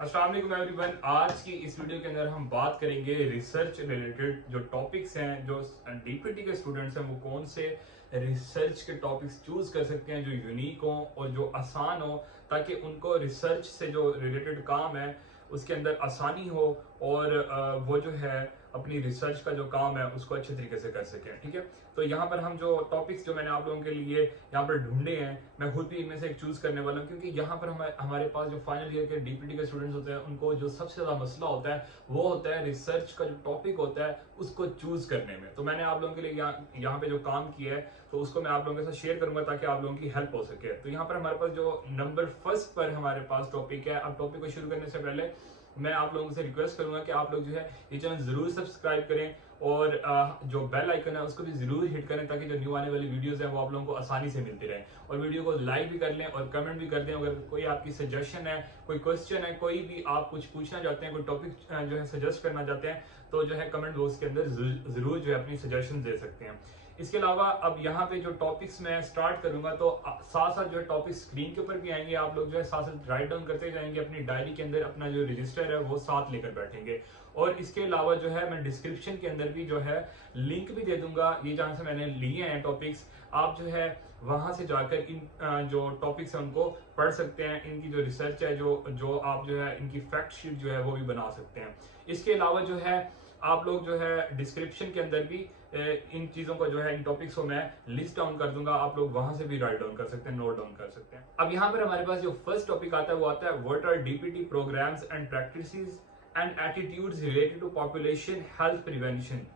अस्सलाम वालेकुम एवरीवन। आज की इस वीडियो के अंदर हम बात करेंगे रिसर्च रिलेटेड जो टॉपिक्स हैं, जो डीपीटी के स्टूडेंट्स हैं वो कौन से रिसर्च के टॉपिक्स चूज कर सकते हैं जो यूनिक हो और जो आसान हो, ताकि उनको रिसर्च से जो रिलेटेड काम है उसके अंदर आसानी हो और वो जो है अपनी रिसर्च का जो काम है उसको अच्छे तरीके से कर सकें। ठीक है, तो यहाँ पर हम जो टॉपिक्स जो मैंने आप लोगों के लिए यहाँ पर ढूंढे हैं, मैं खुद भी इनमें से एक चूज करने वाला हूँ, क्योंकि यहाँ पर हमारे पास जो फाइनल ईयर के डीपीटी के स्टूडेंट्स होते हैं उनको जो सबसे ज्यादा मसला होता है वो होता है रिसर्च का जो टॉपिक होता है उसको चूज करने में। तो मैंने आप लोगों के लिए यहाँ पे जो काम किया है तो उसको मैं आप लोगों के साथ शेयर करूंगा ताकि आप लोगों की हेल्प हो सके। तो यहाँ पर हमारे पास जो नंबर फर्स्ट पर हमारे पास टॉपिक है। अब टॉपिक को शुरू करने से पहले मैं आप लोगों से रिक्वेस्ट करूंगा कि आप लोग जो है ये चैनल जरूर सब्सक्राइब करें और जो बेल आइकन है उसको भी जरूर हिट करें ताकि जो न्यू आने वाली वीडियोस है वो आप लोगों को आसानी से मिलती रहे। और वीडियो को लाइक भी कर लें और कमेंट भी कर दें। अगर कोई आपकी सजेशन है, कोई क्वेश्चन है, कोई भी आप कुछ पूछना चाहते हैं, कोई टॉपिक जो है सजेस्ट करना चाहते हैं तो जो है कमेंट बॉक्स के अंदर जरूर जो है अपनी सजेशन दे सकते हैं। इसके अलावा अब यहाँ पे जो टॉपिक्स मैं स्टार्ट करूंगा तो साथ साथ जो है टॉपिक स्क्रीन के ऊपर भी आएंगे, आप लोग जो है साथ साथ राइट डाउन करते जाएंगे, अपनी डायरी के अंदर अपना जो रजिस्टर है वो साथ लेकर बैठेंगे। और इसके अलावा जो है मैं डिस्क्रिप्शन के अंदर भी जो है लिंक भी दे दूंगा, ये जहां से मैंने लिए हैं टॉपिक्स, आप जो है वहां से जाकर इन जो टॉपिक्स है उनको पढ़ सकते हैं। इनकी जो रिसर्च है जो जो आप जो है इनकी फैक्ट शीट जो है वो भी बना सकते हैं। इसके अलावा जो है आप लोग जो है डिस्क्रिप्शन के अंदर भी इन चीजों को जो है इन टॉपिक्स को मैं लिस्ट डाउन कर दूंगा, आप लोग वहां से भी राइट डाउन कर सकते हैं, नोट डाउन कर सकते हैं। अब यहाँ पर हमारे पास जो फर्स्ट टॉपिक आता है वो आता है what are DPT programs and practices and attitudes related to population health prevention,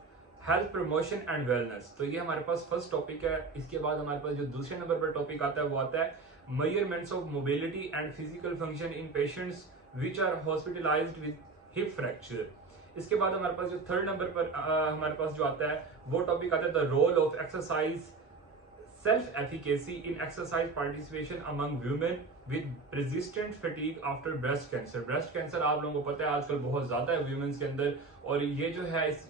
health promotion and wellness. तो ये हमारे पास फर्स्ट टॉपिक है। इसके बाद हमारे पास जो दूसरे नंबर पर टॉपिक आता है वो आता है measurements of mobility and physical function in patients which are hospitalised with hip fracture. इसके बाद हमारे पास जो थर्ड नंबर पर हमारे पास जो आता है वो टॉपिक आता है the role of exercise self efficacy in exercise participation among women with resistant fatigue after breast cancer. Breast cancer आप लोगों को पता है आजकल बहुत ज्यादा है वुमेन्स के अंदर, और ये जो है इस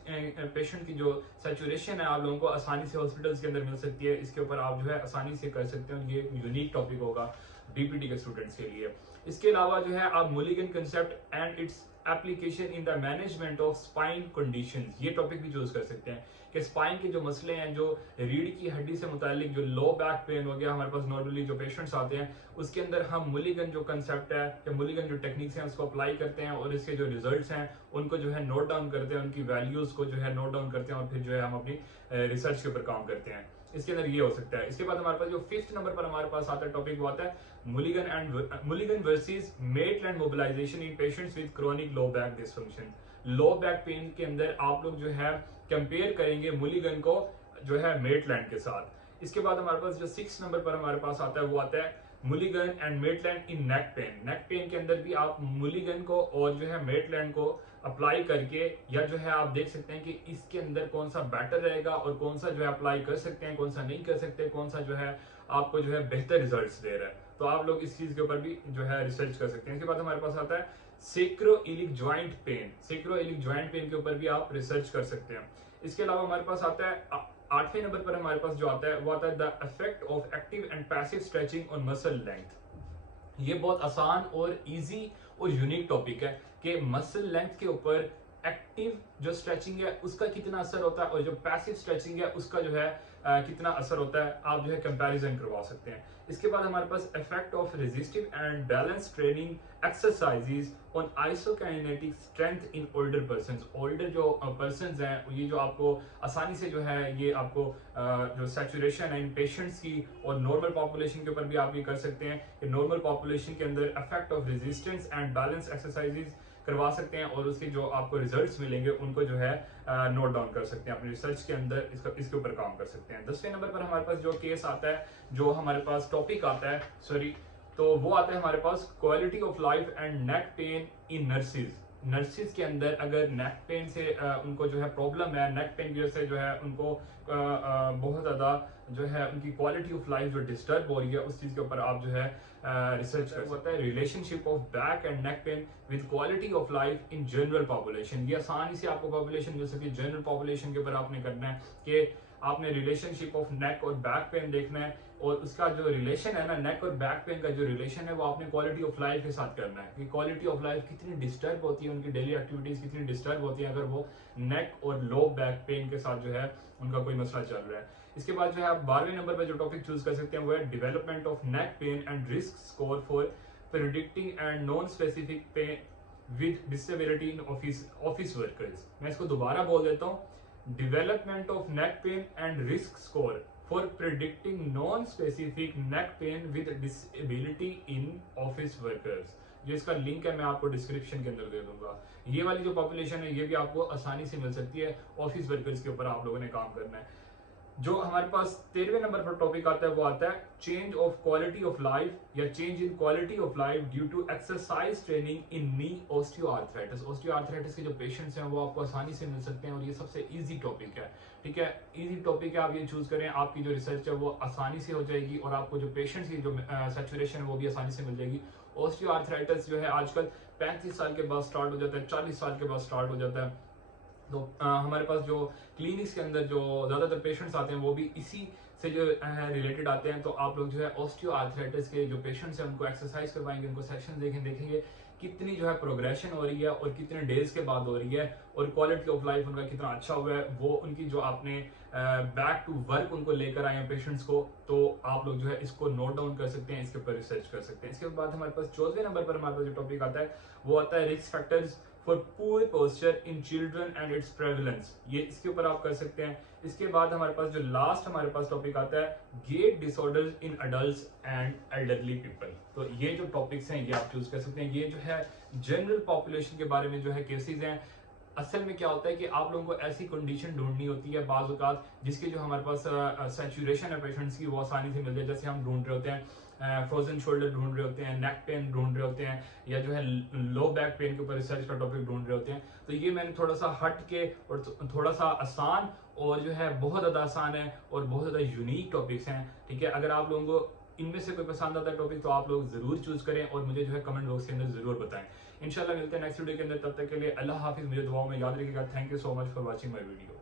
पेशेंट की जो सैचुरेशन है आप लोगों को आसानी से हॉस्पिटल्स के अंदर मिल सकती है। इसके ऊपर आप जो है आसानी से कर सकते हैं, ये यूनिक टॉपिक होगा डीपीटी के स्टूडेंट्स के लिए। इसके अलावा जो है आप Mulligan concept and its application in the management of spine conditions, ये टॉपिक भी चूज कर सकते हैं कि स्पाइन के जो मसले हैं, जो रीढ़ की हड्डी से मुतालिक जो लो बैक पेन हो गया हमारे पास नॉर्मली जो पेशेंट्स आते हैं उसके अंदर हम मुलिगन जो कंसेप्ट है या मुलिगन जो टेक्निक्स हैं उसको अप्लाई करते हैं और इसके जो रिजल्ट्स हैं उनको जो है नोट डाउन करते हैं, उनकी वैल्यूज को जो है नोट डाउन करते हैं और फिर जो है हम अपनी रिसर्च के ऊपर काम करते हैं। इसके अंदर ये हो सकता है। इसके बाद हमारे पास जो फिफ्थ नंबर पर हमारे पास आता है टॉपिक वो आता है Mulligan versus Maitland mobilisation in patients with chronic low back dysfunction. Low back pain के अंदर आप लोग जो है कंपेयर करेंगे मुलिगन को जो है मेटलैंड के साथ। इसके बाद हमारे पास जो सिक्स नंबर पर हमारे पास आता है वो आता है Mulligan and Maitland in neck pain. Neck pain के अंदर भी आप मुलिगन को और जो है मेटलैंड को अप्लाई करके या जो है आप देख सकते हैं कि इसके अंदर कौन सा बेटर रहेगा और कौन सा जो है अप्लाई कर सकते हैं, कौन सा नहीं कर सकते, कौन सा जो है आपको जो है बेहतर रिजल्ट्स दे रहा है। तो आप लोग इस चीज के ऊपर भी जो है रिसर्च कर सकते हैं। इसके बाद हमारे पास आता है सेक्रोइलिक ज्वाइंट पेन। सेक्रोइलिक ज्वाइंट पेन के ऊपर भी आप रिसर्च कर सकते हैं। इसके अलावा हमारे पास आता है आठवें नंबर पर हमारे पास जो आता है वो आता है the effect of active and passive stretching on muscle length. ये बहुत आसान और इजी और यूनिक टॉपिक है कि मसल लेंथ के ऊपर एक्टिव जो स्ट्रेचिंग है उसका कितना असर होता है और जो पैसिव स्ट्रेचिंग है उसका जो है कितना असर होता है, आप जो है कंपैरिजन करवा सकते हैं। इसके बाद हमारे पास effect of resistive and balance training exercises on isokinetic strength in older persons. Older जो पर्संस हैं ये जो आपको आसानी से जो है ये आपको जो सैचुरेशन है इन पेशेंट्स की और नॉर्मल पॉपुलेशन के ऊपर भी आप ये कर सकते हैं कि नॉर्मल पॉपुलेशन के अंदर effect of resistance and balance exercises करवा सकते हैं और उसके जो आपको रिजल्ट्स मिलेंगे उनको जो है नोट डाउन कर सकते हैं, अपनी रिसर्च के अंदर इसके ऊपर काम कर सकते हैं। 10वें नंबर पर हमारे पास जो केस आता है, जो हमारे पास टॉपिक आता है तो वो आता है हमारे पास quality of life and neck pain in nurses. Nurses के अंदर अगर नेक पेन से उनको जो है प्रॉब्लम है, नेक पेन की वजह से जो है उनको बहुत ज्यादा जो है उनकी क्वालिटी ऑफ लाइफ जो डिस्टर्ब हो रही है उस चीज के ऊपर आप जो है रिसर्च कर सकते हैं। Relationship of back and neck pain with quality of life in general population. ये आसानी से आपको पॉपुलेशन मिल सके, जनरल पॉपुलेशन के ऊपर आपने करना है कि आपने रिलेशनशिप ऑफ नेक और बैक पेन देखना है, और उसका जो रिलेशन है ना नेक और बैक पेन का जो रिलेशन है वो आपने क्वालिटी ऑफ लाइफ के साथ करना है कि क्वालिटी ऑफ लाइफ कितनी डिस्टर्ब होती है, उनकी डेली एक्टिविटीज कितनी डिस्टर्ब होती है अगर वो नेक और लो बैक पेन के साथ जो है उनका कोई मसला चल रहा है। इसके बाद जो है आप 12वें नंबर पर जो टॉपिक चूज कर सकते हैं वो है development of neck pain and risk score for predicting and non specific pain with disability in office workers. मैं इसको दोबारा बोल देता हूँ, development of neck pain and risk score for predicting non specific neck pain with disability in office workers. जो इसका link है मैं आपको डिस्क्रिप्शन के अंदर दे दूंगा। ये वाली जो पॉपुलेशन है ये भी आपको आसानी से मिल सकती है, ऑफिस वर्कर्स के ऊपर आप लोगों ने काम करना है। जो हमारे पास 13वें नंबर पर टॉपिक आता है वो आता है change of quality of life या change in quality of life due to exercise training in knee osteoarthritis. Osteoarthritis के जो पेशेंट्स हैं वो आपको आसानी से मिल सकते हैं और ये सबसे इजी टॉपिक है। ठीक है, इजी टॉपिक है, आप ये चूज करें, आपकी जो रिसर्च है वो आसानी से हो जाएगी और आपको जो पेशेंट्स की जो सैचुरेशन है वो भी आसानी से मिल जाएगी। ऑस्टियोआर्थराइटिस जो है आजकल 35 साल के बाद स्टार्ट हो जाता है, 40 साल के बाद स्टार्ट हो जाता है। तो हमारे पास जो क्लिनिक्स के अंदर जो ज्यादातर पेशेंट्स आते हैं वो भी इसी से जो रिलेटेड आते हैं। तो आप लोग जो है ऑस्टियोआर्थराइटिस के जो पेशेंट्स हैं उनको एक्सरसाइज करवाएंगे, उनको सेक्शन देखेंगे कितनी जो है प्रोग्रेशन हो रही है और कितने डेज के बाद हो रही है और क्वालिटी ऑफ लाइफ उनका कितना अच्छा हुआ है। वो उनकी जो आपने बैक टू वर्क उनको लेकर आए हैं पेशेंट्स को, तो आप लोग जो है इसको नोट डाउन कर सकते हैं, इसके ऊपर रिसर्च कर सकते हैं। इसके बाद हमारे पास 14वें नंबर पर हमारे पास जो टॉपिक आता है वो आता है risk factors for poor posture in children and it's prevalence. ये इसके ऊपर आप कर सकते हैं। इसके बाद हमारे पास जो लास्ट हमारे पास टॉपिक आता है gait disorders in adults and elderly people. तो ये जो टॉपिक्स हैं ये आप चूज कर सकते हैं। ये जो है जनरल पॉपुलेशन के बारे में जो है केसेस हैं। असल में क्या होता है कि आप लोगों को ऐसी कंडीशन ढूंढनी होती है बाज़ औक़ात जिसकी जो हमारे पास सैचुरेशन है पेशेंट्स की वो आसानी से मिल जाए। जैसे हम ढूंढ रहे होते हैं फ्रोजन शोल्डर ढूंढ रहे होते हैं, नेक पेन ढूंढ रहे होते हैं, या जो है लो बैक पेन के ऊपर रिसर्च का टॉपिक ढूंढ रहे होते हैं। तो ये मैंने थोड़ा सा हट के और थोड़ा सा आसान और जो है बहुत ज़्यादा आसान है और बहुत ज़्यादा यूनिक टॉपिक्स हैं। ठीक है, अगर आप लोगों को इनमें से कोई पसंद आता है टॉपिक तो आप लोग जरूर चूज करें और मुझे जो है कमेंट बॉक्स के अंदर जरूर बताएं। इंशाल्लाह मिलते हैं नेक्स्ट वीडियो के अंदर, तब तक के लिए अल्लाह हाफिज। मुझे दुआओं में याद रखिएगा। Thank you so much for watching my video.